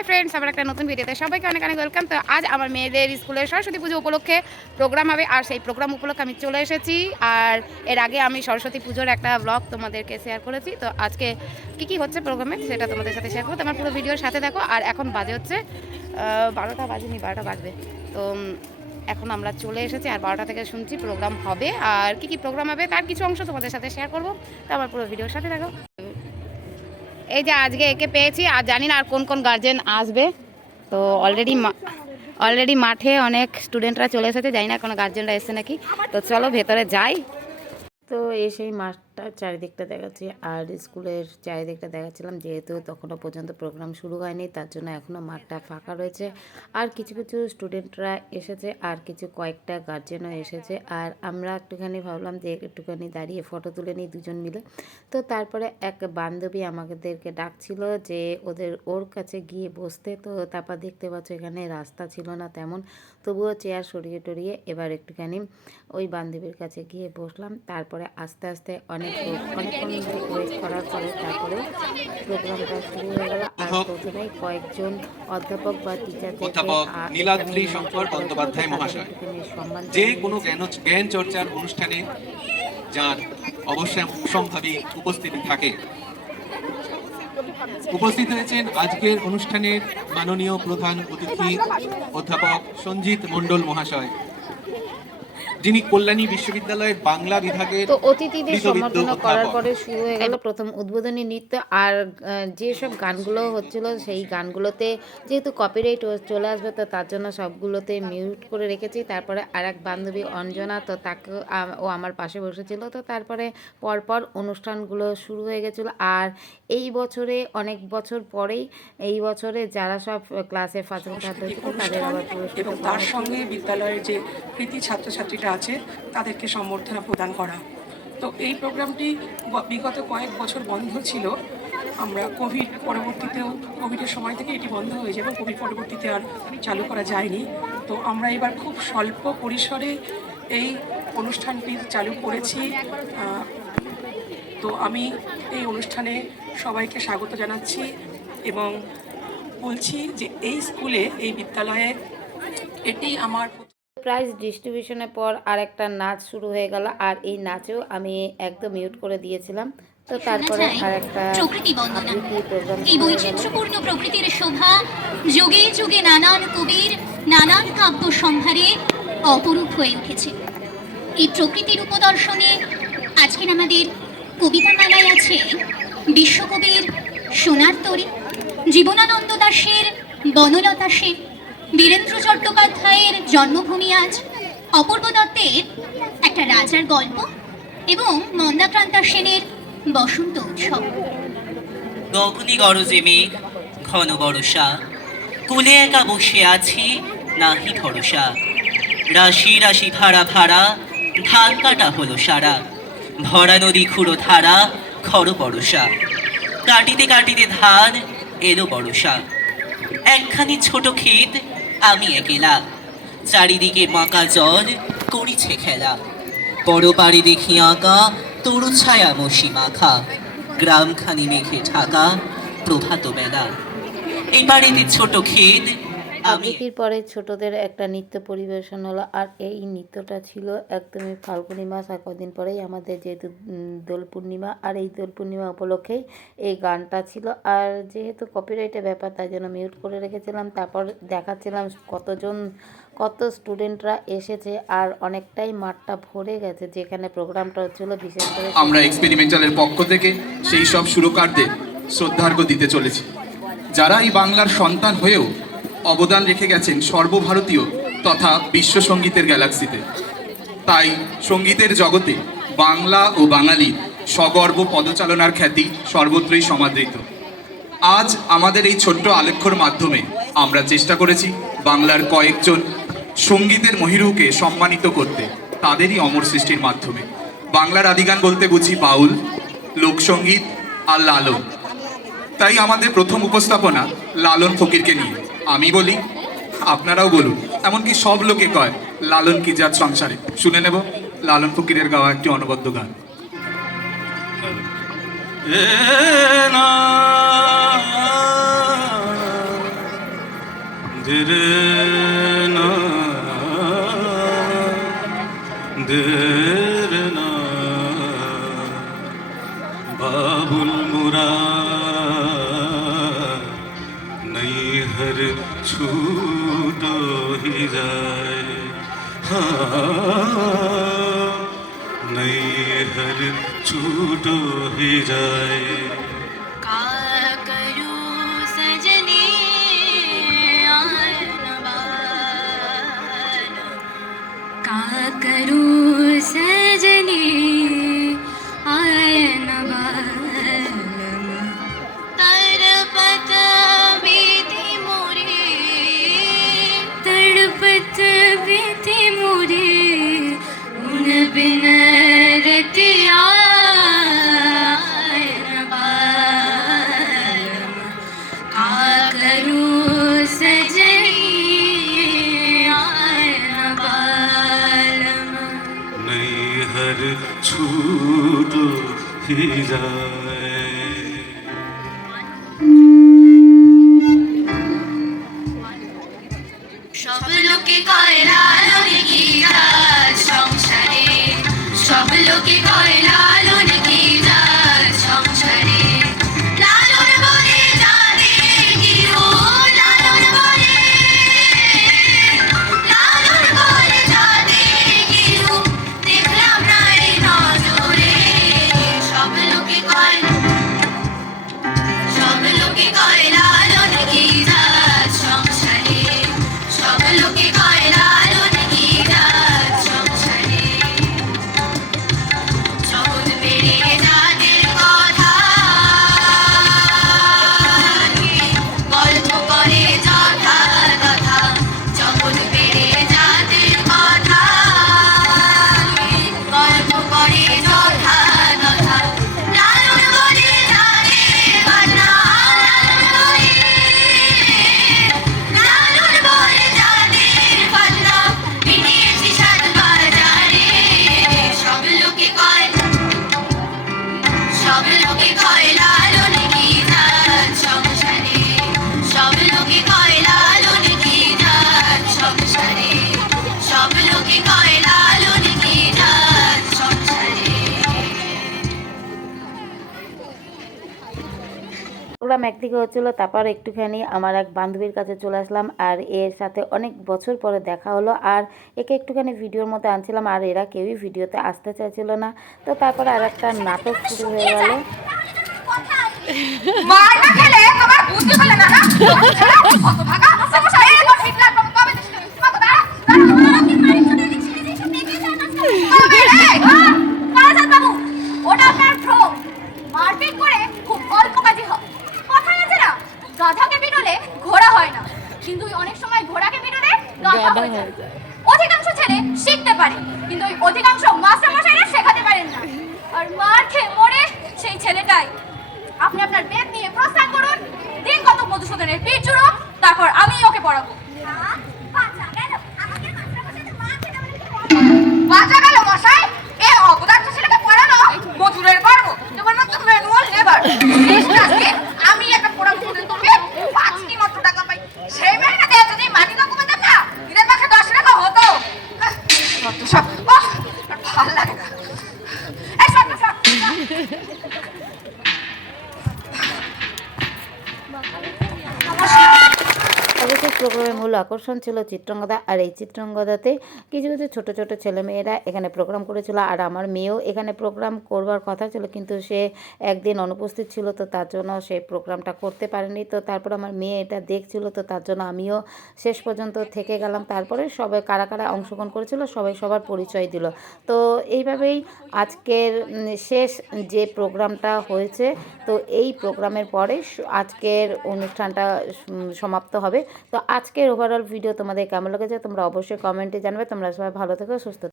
Hi friends, আমার একটা নতুন ভিডিওতে সবাইকে অনেক অনেক ওয়েলকাম। তো আজ আমার মেয়েদের স্কুলের সরস্বতী পুজো উপলক্ষে প্রোগ্রাম হবে, আর সেই প্রোগ্রাম উপলক্ষে আমি চলে এসেছি। আর এর আগে আমি সরস্বতী পুজোর একটা ব্লগ তোমাদেরকে শেয়ার করেছি। তো আজকে কি হচ্ছে প্রোগ্রামে সেটা তোমাদের সাথে শেয়ার করবো। তোমার পুরো ভিডিওর সাথে দেখো। আর এখন বাজে হচ্ছে 12টা বাজেনি, 12টা বাজবে। তো এখন আমরা চলে এসেছি আর 12টা থেকে শুনছি প্রোগ্রাম হবে। আর কি প্রোগ্রাম হবে তার কিছু অংশ তোমাদের সাথে শেয়ার করবো। তো আমার পুরো ভিডিওর সাথে দেখো। এই যে আজকে একে পেয়েছি, আর জানি না আর কোন কোন গার্জেন আসবে। তো অলরেডি মাঠে অনেক স্টুডেন্টরা চলে এসেছে, জানি না কোনো গার্জেনরা এসেছে নাকি। তো চলো ভেতরে যাই। তো এসেই মাঠটার চারিদিকটা দেখাচ্ছি আর স্কুলের চারিদিকটা দেখাচ্ছিলাম, যেহেতু তখনও পর্যন্ত প্রোগ্রাম শুরু হয়নি, তার জন্য এখনও মাঠটা ফাঁকা রয়েছে। আর কিছু কিছু স্টুডেন্টরা এসেছে আর কয়েকটা গার্জেনও এসেছে। আর আমরা একটুখানি ভাবলাম যে একটুখানি দাঁড়িয়ে ফটো তুলে নিই দুজন মিলে। তো তারপরে এক বান্ধবী আমাদেরকে ডাকছিল যে ওর কাছে গিয়ে বসতে। তো তারপর দেখতে পাচ্ছ এখানে রাস্তা ছিল না তেমন, তবুও চেয়ার সরিয়ে টরিয়ে এবার একটুখানি ওই বান্ধবীর কাছে গিয়ে বসলাম। তারপরে আস্তে আস্তে অনেকক্ষণ ওয়েট করার পরে তারপরে প্রোগ্রামটা শুরু হয়ে গেল। আর প্রথমেই কয়েকজন অধ্যাপক বা টিচারদেরকে নীলাদ্রি শঙ্কর বন্দ্যোপাধ্যায় মহাশয় যে কোনো জ্ঞান চর্চার অনুষ্ঠানে যার অবশ্যই সম্ভাবী উপস্থিতি থাকে। উপস্থিত হয়েছেন আজকের অনুষ্ঠানের মাননীয় প্রধান অতিথি অধ্যাপক সঞ্জিত মণ্ডল মহাশয়, যিনি কল্যাণী বিশ্ববিদ্যালয়ের বাংলা বিভাগের। তো অতিথিদের সম্বর্ধনা করার পরে শুরু হয়ে গেল প্রথম উদ্বোধনী নৃত্য। আর যেসব গানগুলো হচ্ছিল সেই গানগুলোতে যেহেতু কপিরাইট চলে আসবে, তো তার জন্য সবগুলোতে মিউট করে রেখেছি। তারপরে আর এক বান্ধবী অঞ্জনা, তো তাকে ও আমার পাশে বসেছিল। তো তারপরে পরপর অনুষ্ঠানগুলো শুরু হয়ে গেছিলো। আর এই বছরে অনেক বছর পরেই এই বছরে যারা সব ক্লাসে ফার্স্ট থার্ড হয়েছিল তাদের আবার এবং তার সঙ্গে বিদ্যালয়ের যে কৃতি ছাত্রছাত্রীরা আছে তাদেরকে সম্বর্ধনা প্রদান করা। তো এই প্রোগ্রামটি বিগত কয়েক বছর বন্ধ ছিল। আমরা কোভিডের সময় থেকে এটি বন্ধ হয়েছে এবং কোভিড পরবর্তীতে আর চালু করা যায়নি। তো আমরা এবার খুব স্বল্প পরিসরে এই অনুষ্ঠানটি চালু করেছি। তো আমি এই অনুষ্ঠানে সবাইকে স্বাগত জানাচ্ছি এবং বলছি যে এই স্কুলে, এই বিদ্যালয়ে এটি আমার প্রাইজ ডিস্ট্রিবিউশনের পর আরেকটা নাচ শুরু হয়ে গেল। আর এই নাচেও আমি একদম মিউট করে দিয়েছিলাম। তো তারপরে আরেকটা প্রকৃতি বন্দনা, এই বৈচিত্র্যপূর্ণ প্রকৃতির শোভা যুগে যুগে নানান কবির নানান কাব্য সম্ভারে অপরূপ হয়ে উঠেছে। এই প্রকৃতির উপদর্শনে আজকের আমাদের কবিতা মেলায় আছে বিশ্বকবির সোনার তরী, জীবনানন্দ দাশের বনলতা সেন, বীরেন্দ্র চট্টোপাধ্যায়ের জন্মভূমি আজ, অপূর্ব দত্তের একটা রাজার গল্প এবং মন্দাক্রান্তা সেনের বসন্ত উৎসব। গগনে গরজে মেঘ ঘন বরষা, কুলে একা বসে আছি নাহি ভরসা। রাশি রাশি ভাড়া ভাড়া ধান কাটা হলো সারা, ভরা নদী খুঁড়ো ধারা খর বরষা। কাটিতে কাটিতে ধান এলো বরষা, একখানি ছোট ক্ষেত আমি একেলা, চারিদিকে মাকা জল করিছে খেলা। বড় পাড়ি দেখি আঁকা তরু ছায়া মশি মাখা, গ্রামখানি মেঘে ঢাকা প্রভাত বেলা। এই বাড়িতে ছোট ক্ষেত আবৃত্তির পরে ছোটদের একটা নৃত্য পরিবেশন হলো। আর এই নৃত্যটা ছিল একদমই ফাল্গুনি মাস। আর কদিন পরেই আমাদের যেহেতু দোল পূর্ণিমা, আর এই দোল পূর্ণিমা উপলক্ষেই এই গানটা ছিল। আর যেহেতু কপিরাইটের ব্যাপার তাই জন্য মিউট করে রেখেছিলাম। তারপর দেখাচ্ছিলাম কত স্টুডেন্টরা এসেছে আর অনেকটাই মাঠটা ভরে গেছে যেখানে প্রোগ্রামটা হচ্ছিল। বিশেষ করে আমরা এক্সপেরিমেন্টালের পক্ষ থেকে সেই সব সুরকারদের শ্রদ্ধার্ঘ দিতে চলেছি, যারা এই বাংলার সন্তান হয়েও অবদান রেখে গেছেন সর্বভারতীয় তথা বিশ্ব সঙ্গীতের গ্যালাক্সিতে। তাই সঙ্গীতের জগতে বাংলা ও বাঙালি সগর্ব পদচালনার খ্যাতি সর্বত্রই সমাদৃত। আজ আমাদের এই ছোট্ট আলেখ্যর মাধ্যমে আমরা চেষ্টা করেছি বাংলার কয়েকজন সঙ্গীতের মহিরুকে সম্মানিত করতে, তাদেরই অমর সৃষ্টির মাধ্যমে। বাংলার আদিগান বলতে বুঝি বাউল, লোকসঙ্গীত আর লালন। তাই আমাদের প্রথম উপস্থাপনা লালন ফকিরকে নিয়ে। আমি বলি, আপনারাও বলুন, এমনকি সব লোকে কয় লালন কি জাত সংসারে। শুনে নেব লালন ফকিরের গাওয়া একটি অনবদ্য গান। না দের না बाबुल मुरा नैहर छूटो ही जाए हाँ नैहर छूटो ही जाए का करूं सजनी आन बान का करूं सजनी आन बान तड़पत बीती मोरे तड़पत बीती मोरे उन बिन रतिया नैहर छूटो ही जाए সব লোকে কয় লালন কি রাজ সংসারে সব লোকে কয় লালন কি রাজ সংসারে লালন বলে জানে গিরো লালন বলে জানে গিরো দেখলাম না এই নজরে সব লোকে কয় লালন কি রাজ সংসারে সব লোকে কয় লালন কি রাজ সংসারে জগৎ বেড়ে যাদের কথা গল্প করে যথা তথা জগৎ বেড়ে যাদের কথা গল্প করে যথা তথা লালন বলে জানে বান্না লালন বলে জানে বান্না পিটিয়েছি সাত বাজারে সব লোকে কয় লালন কি রাজ সংসারে সব লোকে কয় লালন কি রাজ সংসারে সব লোকে কয় লালন কি রাজ সংসারে প্রোগ্রাম একদিকে হচ্ছিল, তারপর একটুখানি আমার এক বান্ধবীর কাছে চলে আসলাম আর এর সাথে অনেক বছর পরে দেখা হলো আর একে একটুখানি ভিডিওর মধ্যে আনছিলাম আর এরা কেউই ভিডিওতে আসতে চাইছিল না। তো তারপরে আর একটা নাটক শুরু হয়ে গেল। ওটা আপনার ভ্রম। মারপিট করে খুব অল্প কাজই হয়। কথায় আছে না, গাধাকে বিনোলে ঘোড়া হয় না, কিন্তু অনেক সময় ঘোড়াকে বিনোলে গাধা হয়ে যায়। অধিকাংশ ছেলে শিখতে পারে, কিন্তু ওই অধিকাংশ মাস্টারমশাইরা শেখাতে পারেন না। আর মার খেয়ে মরে সেই ছেলেটাই। আপনি আপনার বেদ নিয়ে প্রস্থান করুন, দিন কত মধুসূদনের পিঠ জুড়ো, তারপর আমি ওকে পড়াবো। বাঁচা গেল মশাই, এ অবদার্থ ছেলেকে পড়ানো মজুরের গর্ব, তোমার মতো ম্যানুয়াল লেবার। আমি একটা পড়াবো তোকে 5টি মাত্র টাকা পাই, সেই মেয়েটা দেয় যদি মাটি না কমাতাম না, ঈদের মাসে 10 টাকা হতো। সব ভালো লাগে না। এই সব অবশ্যই প্রোগ্রামের মূল আকর্ষণ ছিল চিত্রাঙ্গদা আর এই চিত্রাঙ্গদাতে কিছু কিছু ছোটো ছোটো ছেলেমেয়েরা এখানে প্রোগ্রাম করেছিল আর আমার মেয়েও এখানে প্রোগ্রাম করবার কথা ছিল, কিন্তু সে একদিন অনুপস্থিত ছিল, তো তার জন্য সে প্রোগ্রামটা করতে পারেনি। তো তারপর আমার মেয়ে এটা দেখছিল, তো তার জন্য আমিও শেষ পর্যন্ত থেকে গেলাম। তারপরে সবাই কারা কারা অংশগ্রহণ করেছিল সবাই সবার পরিচয় দিল। তো এইভাবেই আজকের শেষ যে প্রোগ্রামটা হয়েছে, তো এই প্রোগ্রামের পরে আজকের অনুষ্ঠানটা সমাপ্ত হবে। তো আজকের ওভারঅল ভিডিও তোমাদের কেমন লেগেছে তোমরা অবশ্যই কমেন্টে জানাবে। তোমরা সবাই ভালো থেকো, সুস্থ থেকো।